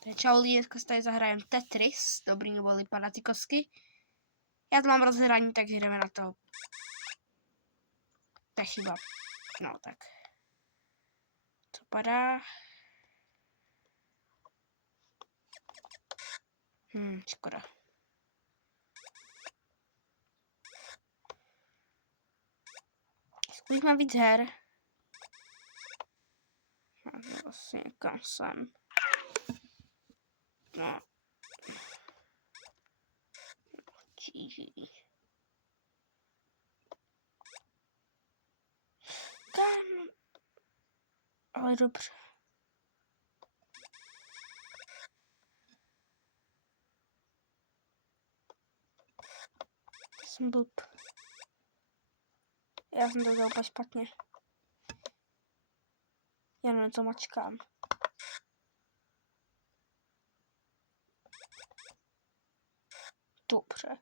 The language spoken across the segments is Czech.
Čau lidi, dneska si tady zahrajem Tetris, dobrý nebo vypadá ty kostky. Já to mám rozhraní, takže jdeme na to. To je chyba. No tak. Co padá? Škoda. Zkusím mám víc her. Vlastně kam jsem. No. Kam? Ale dobře. To jsem blb. Já jsem to dělal úplně špatně. Já na to mačkám. Dobře.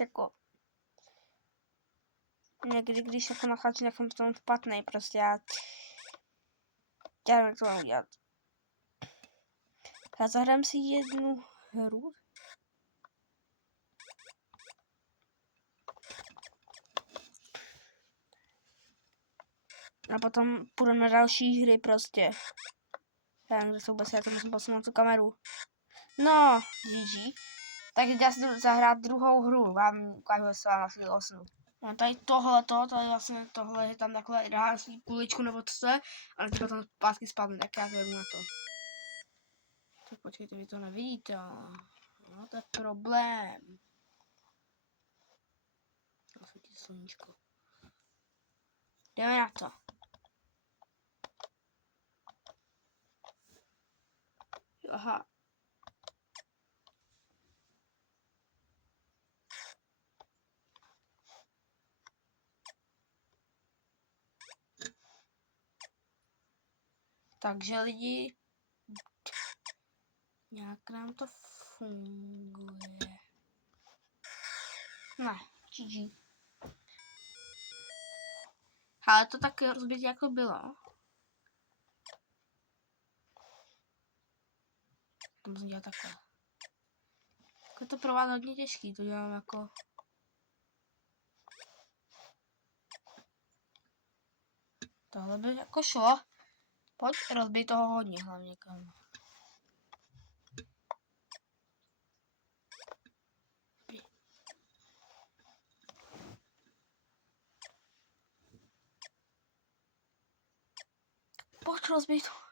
Jako někdy, když jako nacházím, jak jsem v tom špatný, prostě já nevím, jak to mám udělat. Já zahrám si jednu hru. A potom půjdeme na další hry prostě. Já nevím, kde jsou vůbec, já to musím posunout tu kameru. No, GG. Takže já si jdu zahrát druhou hru, vám ukážu, jestli vám asi osnu. No tady tady vlastně tohle je tam takhle dá svý kuličku nebo co to je, ale teď tam zpátky spadne, tak já to jdu na to. Tak počkejte, vy to nevidíte, no to je problém. Svítí sluníčko. Jdeme na to. Aha. Takže lidi, nějak nám to funguje. Ne, GG. Ale to tak rozbitě jako bylo. To musím dělat takhle. Jako to pro vás hodně těžký, to dělám jako... Tohle by jako šlo. Pojď, rozbij toho hodně hlavně, kam. Pojď, rozbij to.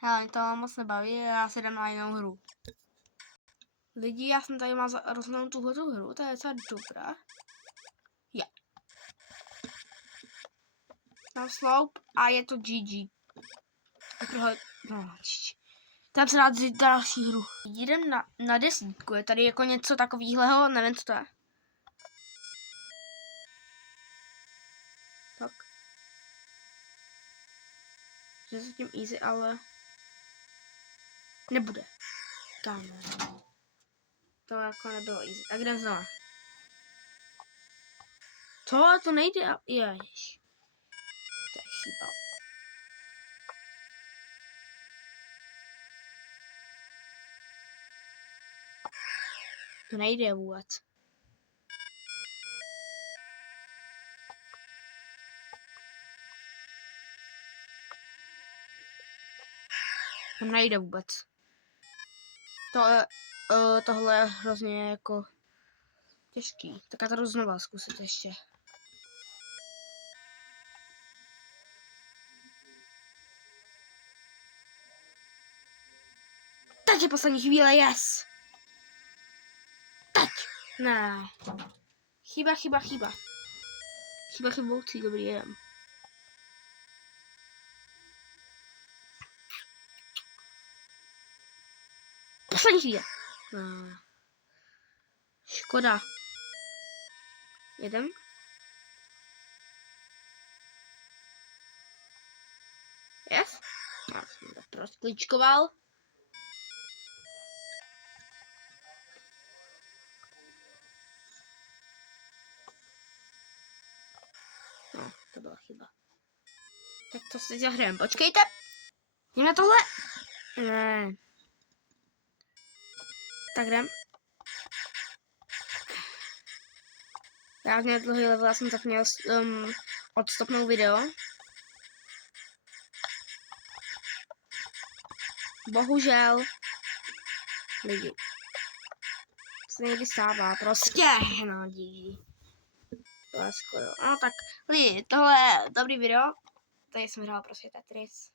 Hele, mě to moc nebaví, já si jdem na jinou hru. Lidi, já jsem tady má rozhodnout tuhletu hru, to je docela dobrá. Je. Tam sloup a je to GG. Tam se dá další hru. Jdem na desítku, je tady jako něco takovýhleho, nevím co to je. Tak. Že se tím easy, ale nebude. Kam? To jako nebylo easy. A kde znova? Tohle to nejde, ježiš. To je chyba. To nejde vůbec. To nejde vůbec. Tohle je hrozně jako těžký. Tak já to jdu znova zkusit ještě. Teď je poslední chvíle, yes! Teď! Ne. Chyba. Chyboucí, dobrý, jdem. Poslední chvíle. Ne. Škoda. Jedem. Yes? Já jsem to prosklíčkoval. To byla chyba. Tak to si zahrajeme. Počkejte. Jdeme tohle. Ne. Tak jdem. Já měl dlouhý level, já jsem tak měl odstopnout video. Bohužel. Lidi. Se někdy stává, prostě. No, díky. To je skoro. No tak, lidi, tohle je dobrý video. Tady jsem hrál prostě Tetris.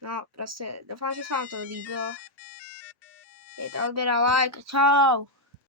No, prostě doufám, že se vám to líbilo. Dejte odběr a like. Čau.